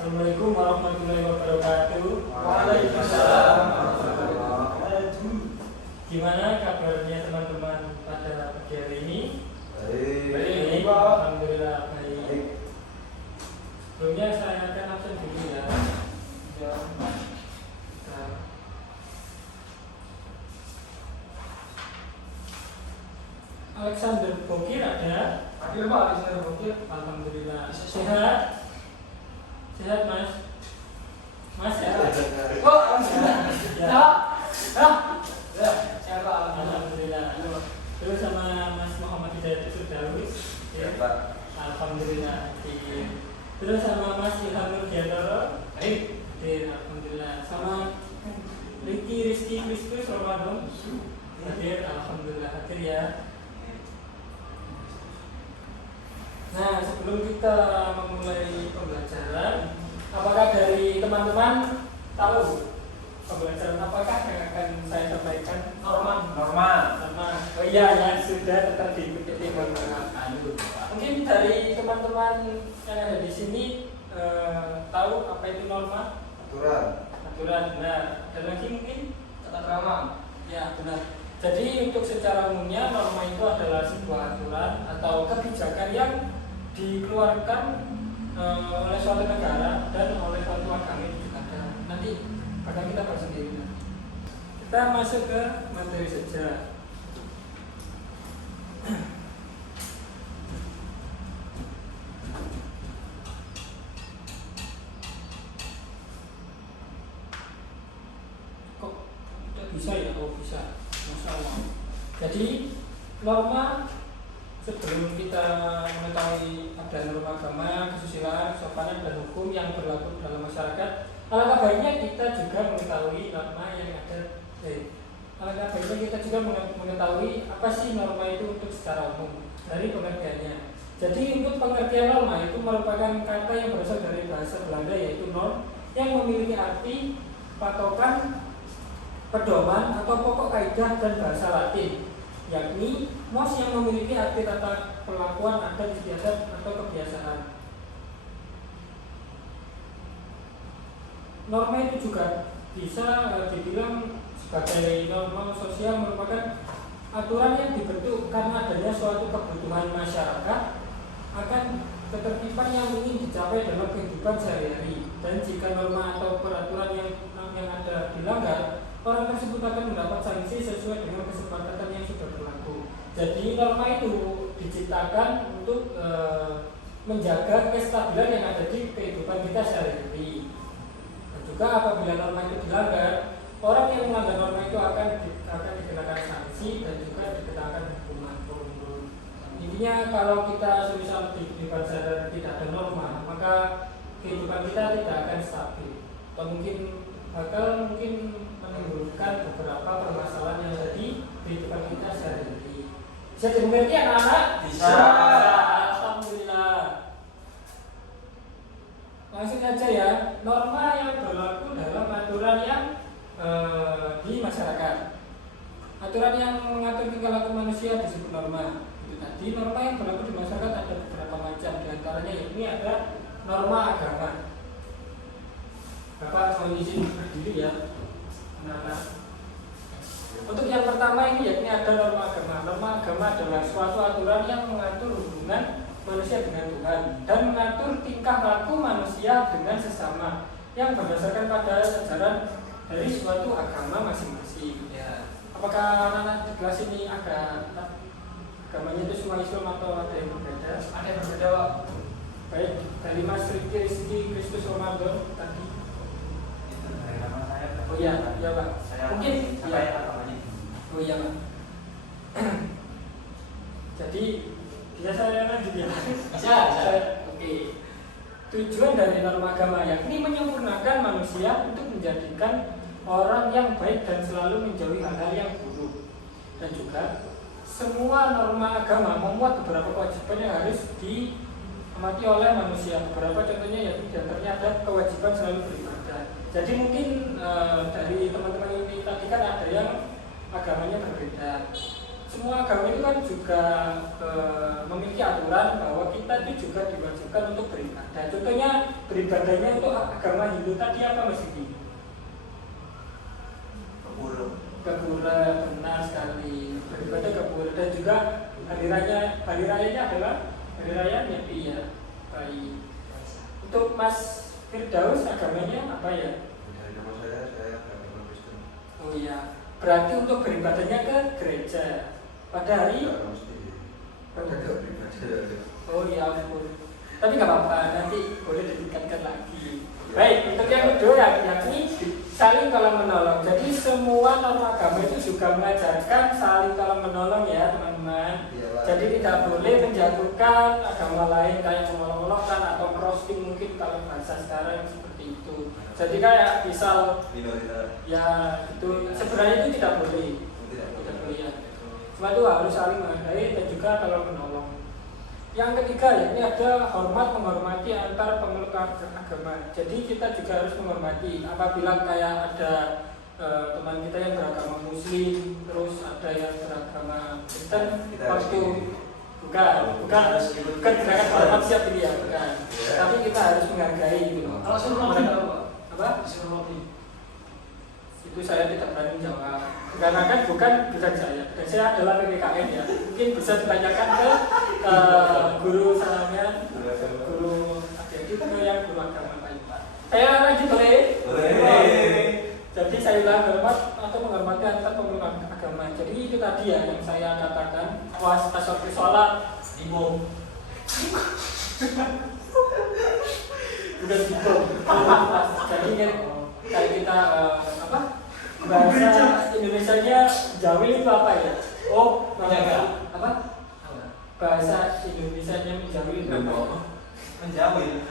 Assalamualaikum warahmatullahi wabarakatuh. Waalaikumsalam warahmatullahi wabarakatuh. Gimana kabarnya teman-teman pada pagi hari ini? Baik. Alhamdulillah baik. Sebelumnya saya akan absen dulu ya. Alexander Bokir ada? Hadir Pak, Alexander Bokir. Alhamdulillah. Sehat? Sehat Mas? Mas ya? Oh, alhamdulillah. Ya. Sehat Pak, Alhamdulillah. Terus sama Mas Muhammad Hidayat Firdaus. Ya, Pak. Alhamdulillah. Terus sama Mas Ilham Nurdiantoro. Baik. Alhamdulillah. Sama Rizky Kristus Ramadan. Hadir, alhamdulillah hadir ya. Nah, sebelum kita memulai pembelajaran, apakah dari teman-teman tahu pembelajaran apakah yang akan saya sampaikan? Norma. Oh iya ya, sudah tetap diikuti teman-teman. Mungkin dari teman-teman yang ada di sini tahu apa itu norma? Aturan. Nah, ada lagi mungkin Tata krama. ya benar. Jadi untuk secara umumnya norma itu adalah sebuah aturan atau kebijakan yang dikeluarkan oleh suatu negara dan oleh suatu agama itu juga ada. Nanti akan kita bahas sendiri. Kita masuk ke materi saja. Kok tidak bisa ya? Oh bisa. Masya Allah. Jadi norma sebelum kita mengetahui ada norma agama, kesusilaan, kesopanan dan hukum yang berlaku dalam masyarakat, alangkah baiknya kita juga mengetahui norma yang ada. Alangkah baiknya kita juga mengetahui apa sih norma itu untuk secara umum dari pengertiannya. Jadi untuk pengertian norma itu merupakan kata yang berasal dari bahasa Belanda yaitu norm yang memiliki arti patokan, pedoman atau pokok kaidah dan bahasa Latin, yakni mos yang memiliki arti tata perlakuan adat istiadat atau kebiasaan. Norma itu juga bisa dibilang sebagai norma sosial merupakan aturan yang dibentuk karena adanya suatu kebutuhan masyarakat akan ketertiban yang ingin dicapai dalam kehidupan sehari-hari, dan jika norma atau peraturan yang ada dilanggar, orang tersebut akan mendapat sanksi sesuai dengan kesepakatan yang sudah berlaku. Jadi norma itu diciptakan untuk menjaga kestabilan yang ada di kehidupan kita sehari-hari. Dan juga apabila norma itu dilanggar, orang yang melanggar norma itu akan dikenakan sanksi dan juga dikenakan hukuman. Intinya kalau kita semisal di kehidupan sehari-hari tidak ada norma, maka kehidupan kita tidak akan stabil, atau mungkin menimbulkan beberapa permasalahan yang ada di kehidupan kita sehari-hari. Bisa dimengerti anak-anak? Bisa. Alhamdulillah. Langsung aja ya. Norma yang berlaku dalam aturan yang di masyarakat. Aturan yang mengatur tingkah laku manusia disebut norma. Itu tadi norma yang berlaku di masyarakat ada beberapa macam. Di antaranya yakni ada norma agama. Bapak mohon izin berdiri ya. Nah, untuk yang pertama ini yakni ada norma agama. Norma agama adalah suatu aturan yang mengatur hubungan manusia dengan Tuhan dan mengatur tingkah laku manusia dengan sesama yang berdasarkan pada ajaran dari suatu agama masing-masing. Ya. Apakah anak-anak di kelas ini ada agamanya itu semua Islam atau ada yang berbeda? Ada yang berbeda, Pak. Baik, dari Mas Rizky Kristus Ramadan tadi. Nama saya. Oh iya, iya Pak. Mungkin ya agamanya. Oh iya Pak. Jadi bisa saya lanjut ya? Bisa. Oke. Tujuan dari norma agama yakni menyempurnakan manusia untuk menjadikan orang yang baik dan selalu menjauhi hal-hal yang buruk. Dan juga semua norma agama memuat beberapa kewajiban yang harus diamati oleh manusia. Beberapa contohnya yaitu diantaranya ada kewajiban selalu beribadah. Jadi mungkin dari teman-teman ini tadi kan ada yang agamanya berbeda. semua agama itu kan juga memiliki aturan bahwa kita itu juga diwajibkan untuk beribadah. Contohnya beribadahnya untuk agama Hindu tadi apa Mas Diki? Ke pura, benar sekali. Beribadah ke pura dan juga hari rayanya adalah hari raya Nyepi ya. Baik. Untuk Mas Firdaus agamanya apa ya? Dari nama saya agama Kristen. Oh iya. Berarti untuk beribadahnya ke gereja pada hari? Tidak mesti. Pada beribadah. Oh iya ampun. Tapi nggak apa-apa, nanti boleh ditingkatkan lagi. Baik, untuk yang kedua yakni saling tolong menolong. Jadi semua norma agama itu juga mengajarkan saling tolong menolong ya teman-teman. Jadi tidak boleh menjatuhkan agama lain kayak mengolok-olokkan atau roasting mungkin kalau bahasa sekarang seperti itu. Jadi kayak misal minoritas. ya itu sebenarnya itu tidak boleh. Tidak boleh ya. Cuma itu harus saling menghargai dan juga tolong menolong. Yang ketiga yakni ada hormat menghormati antar pemeluk agama. Jadi kita juga harus menghormati apabila kayak ada teman kita yang beragama Muslim, terus ada yang beragama Kristen, waktu bukan gerakan hormat siap ini ya, bukan. Tapi kita harus menghargai gitu. Kalau suruh roti apa? Suruh roti. Itu saya tidak berani jawab. Karena kan bukan saya. Dan saya adalah PPKN ya. Mungkin bisa ditanyakan ke guru saya, guru adik itu yang guru agama lain. Saya lanjut boleh? Boleh. Jadi saya bilang hormat atau menghormati antar pemeluk agama. Jadi itu tadi ya yang saya katakan. Was tasawuf sholat Ibu. bukan gitu. Jadi kayak kita apa? Bahasa Indonesianya Jawi itu apa ya? Oh, Menjaga. apa? Bahasa Indonesianya menjawi itu apa? Menjauhi.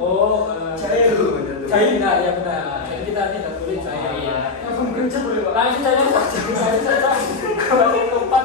Oh, jahil benar ya benar. Jadi kita tidak boleh jahil. Langsung saja kalau yang keempat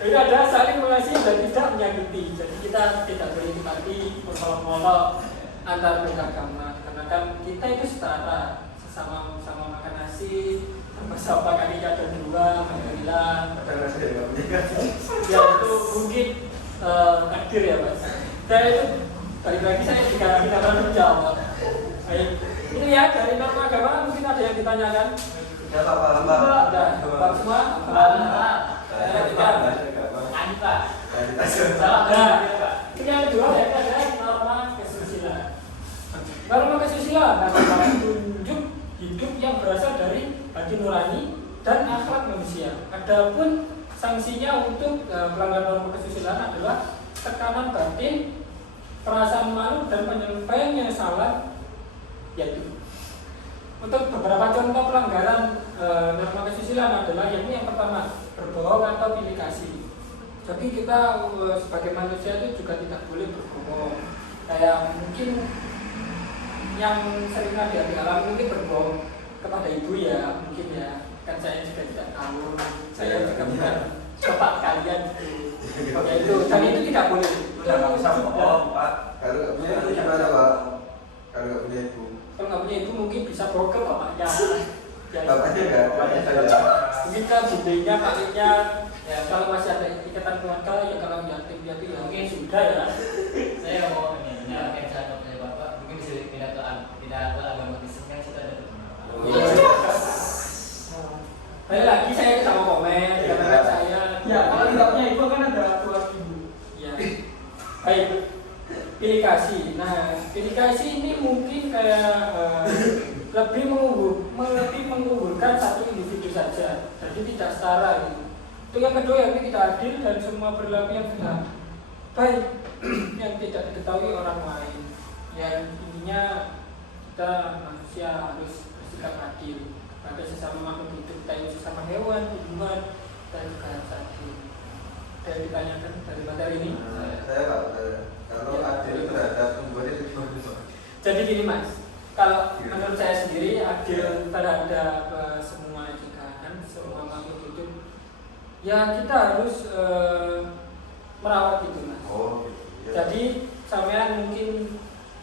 ini ada saling mengasihi dan tidak menyakiti. Jadi kita tidak boleh tadi mengolok-olok antar beragama karena kan kita itu setara, sama makan nasi, sama kakinya ada dua, alhamdulillah. Ya itu mungkin takdir ya Mas. Saya itu balik lagi saya tidak pernah menjawab. Baik, itu ya dari norma agama mungkin ada yang ditanyakan. Ya Pak, Pak. Ada, Pak semua. Nah, ini yang kedua ya ada norma kesusilaan. Norma kesusilaan adalah tunjuk hidup yang berasal dari hati nurani dan akhlak manusia. Adapun sanksinya untuk pelanggaran norma kesusilaan adalah tekanan batin, perasaan malu dan penyampaian yang salah, yaitu untuk beberapa contoh pelanggaran norma kesusilaan adalah yakni yang pertama berbohong atau pilih kasih. Jadi kita sebagai manusia itu juga tidak boleh berbohong. Kayak mungkin yang sering dialami mungkin berbohong kepada ibu ya, mungkin ya. Kan saya juga tidak tahu. Saya juga bukan bapak kalian gitu. Ya itu, dan itu tidak boleh. Udah nggak bisa bohong, Pak. Kalau nggak punya ibu gimana Pak? Kalau nggak punya ibu. Kalau nggak punya ibu mungkin bisa bohong ke bapaknya. Ya, Bapaknya nggak ada. mungkin ke bundenya, kakeknya. Ya, kalau masih ada ikatan keluarga ya kalau yatim piatu ya mungkin sudah ya. Saya mau menyarankan saya kepada Bapak, mungkin bisa tidak ke agama Kristen kan kita ada. Baik lagi saya sama komen karena saya. Ya kalau tidak punya ibu kan ada dua ibu. Ya. Baik. Pilih kasih. Nah, pilih kasih ini mungkin kayak lebih mengunggulkan satu individu saja. Jadi tidak setara gitu. Itu yang kedua yakni kita adil dan semua perilaku yang benar, baik yang tidak diketahui orang lain. Yang intinya kita manusia harus bersikap adil pada sesama makhluk hidup, kita ini sesama hewan, tumbuhan, dan juga harus adil. Ada yang ditanyakan dari materi ini? Saya Pak, kalau Ya, adil terhadap tumbuhan itu gimana? Jadi gini Mas, kalau menurut saya sendiri adil terhadap semua jikanan, semua makhluk hidup, ya kita harus merawat itu Mas. Oh, iya. Jadi sampean mungkin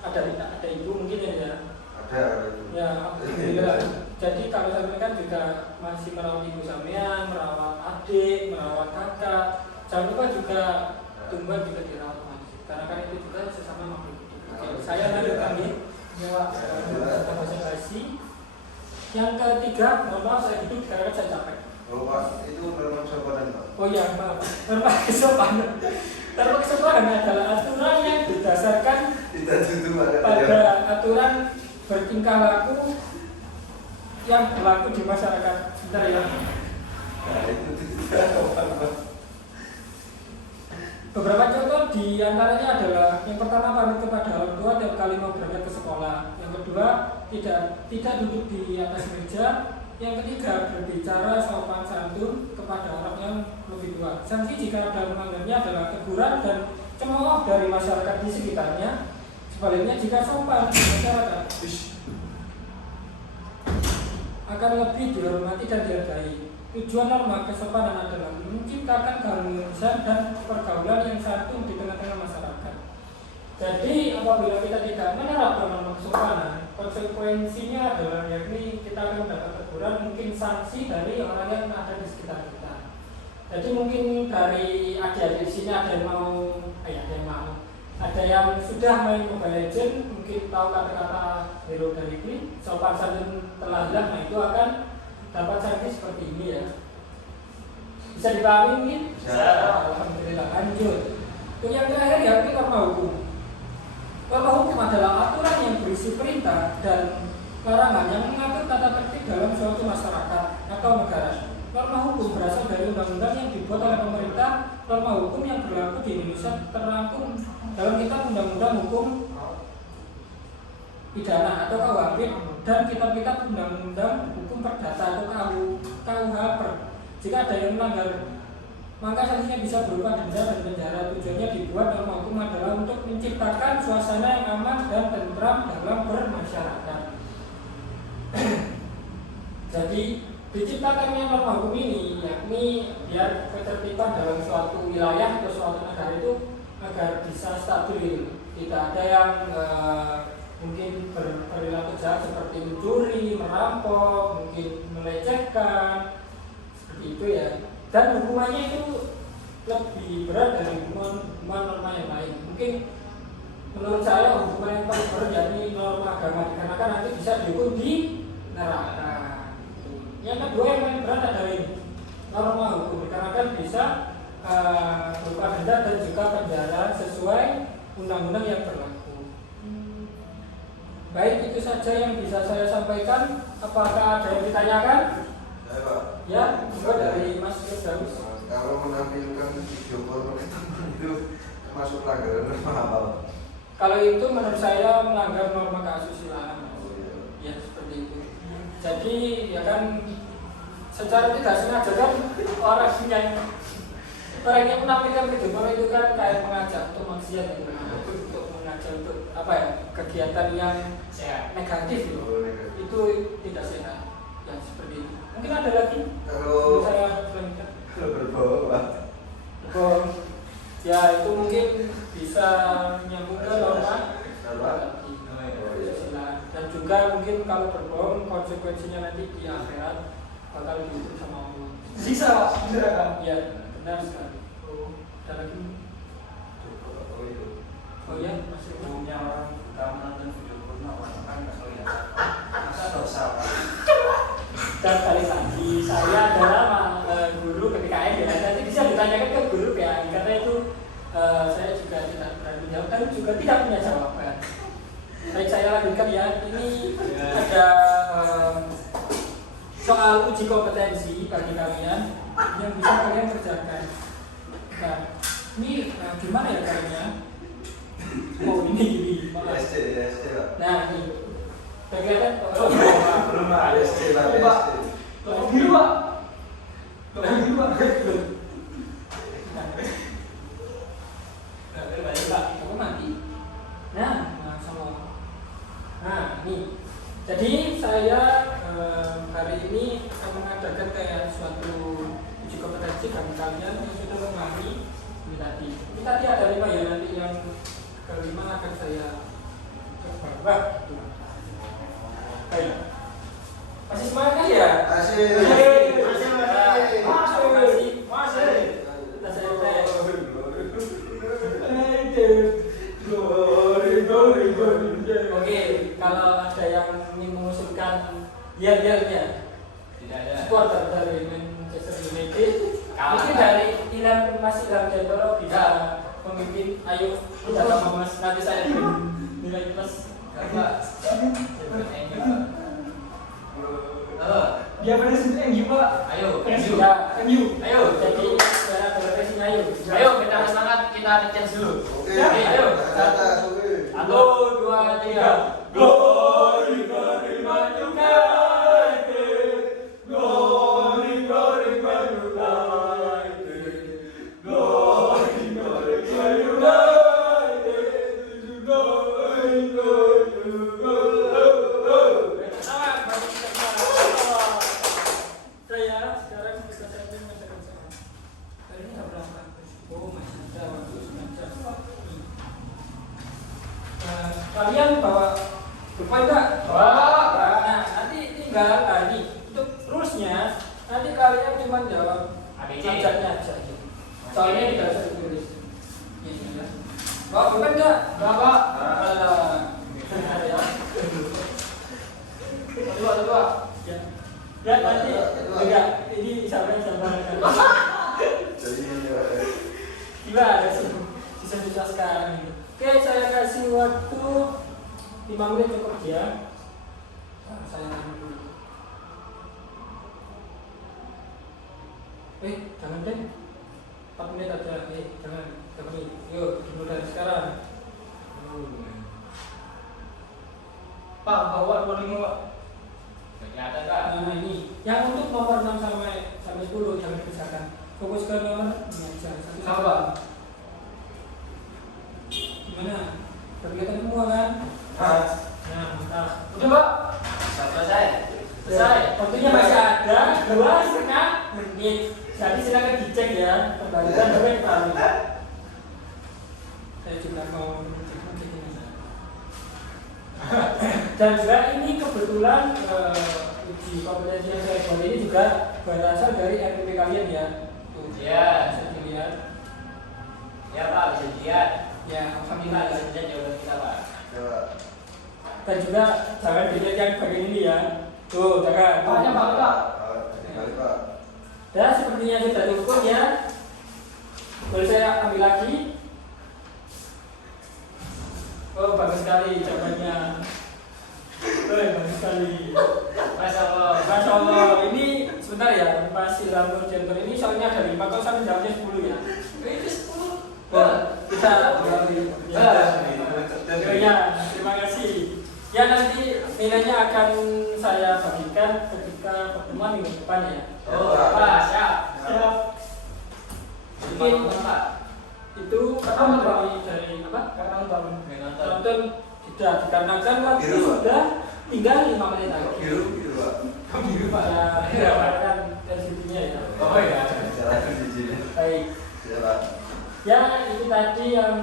ada ibu mungkin ya. Ada itu. Ya alhamdulillah. Jadi kalau sampean kan juga masih merawat ibu sampean, merawat adik, merawat kakak. Jangan lupa juga tumbuhan juga dirawat manusia. Karena kan itu juga sesama makhluk hidup. Oke, saya lanjutkan nih. Bahasa basi. Yang ketiga, mohon maaf saya duduk karena saya capek. Oh Pak, itu norma kesopanan Pak. Oh iya, maaf. Norma kesopanan. Norma kesopanan adalah aturan yang didasarkan Tidak tutup Pak. pada aturan bertingkah laku yang berlaku di masyarakat. Bentar ya. Nah itu tidak apa-apa. Beberapa contoh di antaranya adalah yang pertama pamit kepada orang tua tiap kali mau berangkat ke sekolah. Yang kedua tidak duduk di atas meja. Yang ketiga berbicara sopan santun kepada orang yang lebih tua. Sanksi jika ada melanggarnya adalah teguran dan cemooh dari masyarakat di sekitarnya. Sebaliknya jika sopan di masyarakat akan lebih dihormati dan dihargai. Tujuan norma kesopanan adalah menciptakan keharmonisan dan pergaulan yang santun di tengah-tengah masyarakat. Jadi apabila kita tidak menerapkan norma kesopanan, konsekuensinya adalah yakni kita akan mendapat teguran, mungkin sanksi dari orang yang ada di sekitar kita. Jadi mungkin dari adik-adik di sini ada yang sudah main Mobile Legends, mungkin tahu kata-kata hero dari ini, sopan santun telah hilang, nah itu akan dapat sanksi seperti ini ya. Bisa dipahami mungkin? Bisa. Alhamdulillah. Lanjut. Untuk yang terakhir ya, ini norma hukum. Norma hukum adalah aturan yang berisi perintah dan larangan yang mengatur tata tertib dalam suatu masyarakat atau negara. Norma hukum berasal dari undang-undang yang dibuat oleh pemerintah. Norma hukum yang berlaku di Indonesia terangkum dalam kitab undang-undang hukum pidana atau KUHP dan kitab-kitab undang-undang hukum perdata atau KUHP. Jika ada yang melanggar, maka sanksinya bisa berupa denda dan penjara. Tujuannya dibuat norma hukum adalah untuk menciptakan suasana yang aman dan tentram dalam bermasyarakat. Jadi diciptakannya norma hukum ini yakni biar ketertiban dalam suatu wilayah atau suatu negara itu agar bisa stabil, tidak ada yang mungkin berperilaku jahat seperti mencuri, merampok, mungkin melecehkan, seperti itu ya. Dan hukumannya itu lebih berat dari hukuman norma yang lain. Mungkin menurut saya hukuman yang paling berat yakni norma agama, dikarenakan nanti bisa dihukum di neraka. Yang kedua yang paling berat adalah ini, norma hukum, dikarenakan bisa berupa denda dan juga penjara sesuai undang-undang yang berlaku. Baik, itu saja yang bisa saya sampaikan. Apakah ada yang ditanyakan? Saya Pak. Ya, juga dari Mas Firdaus. Kalau menampilkan video porno itu termasuk pelanggaran norma apa? Kalau itu menurut saya melanggar norma keasusilaan. Oh, iya. Ya, seperti itu. Jadi ya kan secara tidak sengaja kan orang yang menampilkan video porno itu kan kayak mengajak untuk maksiat gitu. Untuk mengajak untuk apa ya, kegiatan yang negatif gitu. Oh, negatif. Itu tidak sehat. Ya seperti itu. Mungkin ada lagi? Kalau Saya lanjutkan. berbau Pak. Oh, ya itu mungkin bisa nyambung ke norma Apa? kesusilaan. Dan juga mungkin kalau berbohong konsekuensinya nanti di akhirat bakal dihukum sama Allah. Bisa Pak, bener kan? Iya, benar sekali. Oh, ada lagi? Oh ya, masih Umumnya orang suka menonton video porno, orang kan nggak tahu ya. Masa dosa Pak? dan balik lagi, saya adalah guru PPKN ya. Nanti bisa ditanyakan ke guru ya, karena itu saya juga tidak berani menjawab dan juga tidak punya jawaban. Baik, saya lanjutkan ya. Ini ada soal uji kompetensi bagi kalian yang bisa kalian kerjakan. Nah, ini gimana ya kayaknya? Oh ini maaf. SD Pak. Nah ini, kelihatan Belum Pak, SD Pak. Pak. Tolong Biru Pak. Tolong biru Pak. Pak, kamu mati. Nah, sama. Nah, ini. Jadi saya hari ini akan mengadakan kayak suatu uji kompetensi bagi kalian yang sudah memahami ini tadi. Ini tadi ada 5 ya, nanti yang kelima akan saya ke bawah. Baik. Masih semangat ya? Asik. Masih. Terima kasih. Oke, kalau ada yang ingin mengusulkan yel-yelnya Tidak ada. supporter dari Manchester United, Kalah. mungkin dari Mas Ilham Jantoro bisa memimpin. Ayo kita sama Mas, nanti saya nilai plus. Bapak. Thank you, Pak. Halo. Dia pada sini yang Pak. Ayo. Ya, MU. Ayo. jadi cara berprestasi ayo. Ayo kita semangat, kita chance dulu. Oke, Ayo. atas, oke. 1, 2, 3. Glory, glory, Man United. Glory, glory, Man United. Glory, glory, Man United. Glory, glory, Selamat bagi kita. Saya sekarang bisa saya menyelesaikan sama. Hari ini nggak berapa. Oh masih ada waktu semacam. Kalian bawa lupa enggak? Bawa. Nah, nanti tinggal ini untuk rulesnya nanti kalian cuma jawab ABC. ajaknya aja. Soalnya tidak bisa ditulis. Ya. Bawa bukan enggak? Bawa. Benar ya. Dua. Ya. Dan nanti enggak ini sampai. Jadi ini ya. Gimana sih? Bisa sekarang ini. Oke, saya kasih waktu 5 menit cukup ya. Nah, saya tanya dulu. Jangan deh. 4 menit aja. Jangan. Tapi, yuk, dimulai dari sekarang. Pak, bawa 25 Pak. Kelihatan Kak? Nah, ini yang untuk nomor 6 sampai 10 jangan dipisahkan. Fokus ke nomor ini aja. Sama, Pak. Gimana? Terlihat semua kan? Nah, Nah, mantap. Udah Pak. Selesai. Selesai. Waktunya masih ada 2,5 menit. Jadi silakan dicek ya. Kembalikan sampai kembali. Saya juga mau ngecek ini. Dan juga ini kebetulan uji kompetensi yang saya buat ini juga berasal dari RPP kalian ya. Tuh, Iya. bisa dilihat. Ya Pak, bisa dilihat. Ya, Kita alhamdulillah. bisa dilihat jawaban kita Pak. coba. Dan juga jangan dilihat yang bagian ini ya. Tuh, jangan. Banyak banget Pak. Kali Pak. Dan sepertinya sudah cukup ya. Boleh saya ambil lagi? Oh, bagus sekali jawabannya. Bagus sekali. Masya Allah. Masya Allah. Ini sebentar ya, Mas Ilham Nurjanto ini soalnya ada 5 kalau sampai jawabnya 10 ya. Itu 10. Oh, kita melalui. Ya, terima kasih. Ya nanti nilainya akan saya bagikan ketika pertemuan minggu depan ya. Oh, Pak, siap. Siap. Mungkin Pak. Itu Kapan, Pak? dari apa? Kapan bangun? Nonton. Nonton tidak dikarenakan waktu Biru, Pak. sudah tinggal 5 menit lagi. Biru, Pak. Biru Pak ya, dapatkan LCD-nya ya. Oh iya. Jalan di sini. Baik. Silakan. Ya itu tadi yang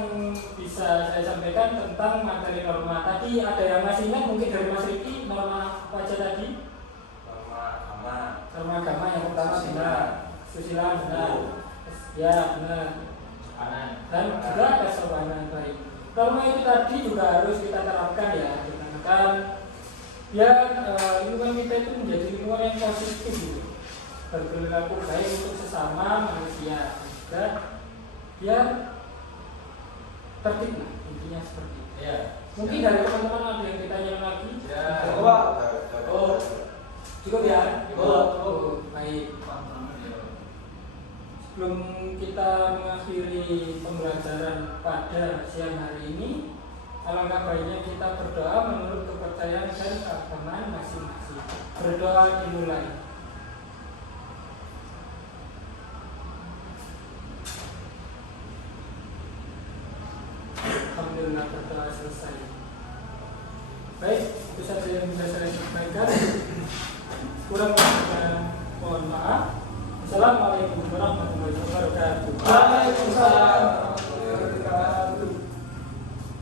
bisa saya sampaikan tentang materi norma. Tadi ada yang masih ingat mungkin dari Mas Riki norma apa aja tadi? Norma agama yang pertama benar, susila benar, ya benar. Kanan. Dan juga kesopanan baik. Norma itu tadi juga harus kita terapkan ya, dikarenakan ya lingkungan kita itu menjadi lingkungan yang positif gitu. Berperilaku baik untuk sesama manusia juga biar tertib lah, intinya seperti itu. Iya. Mungkin dari teman-teman ada yang ditanya lagi? Ya. Coba. Oh, cukup ya? Cukup. Oh, baik. Sebelum kita mengakhiri pembelajaran pada siang hari ini, alangkah baiknya kita berdoa menurut kepercayaan dan keagamaan masing-masing. Berdoa dimulai. Alhamdulillah berdoa selesai. Baik, itu saja yang bisa saya sampaikan. Kurang lebihnya mohon maaf. Assalamualaikum warahmatullahi wabarakatuh. Waalaikumsalam.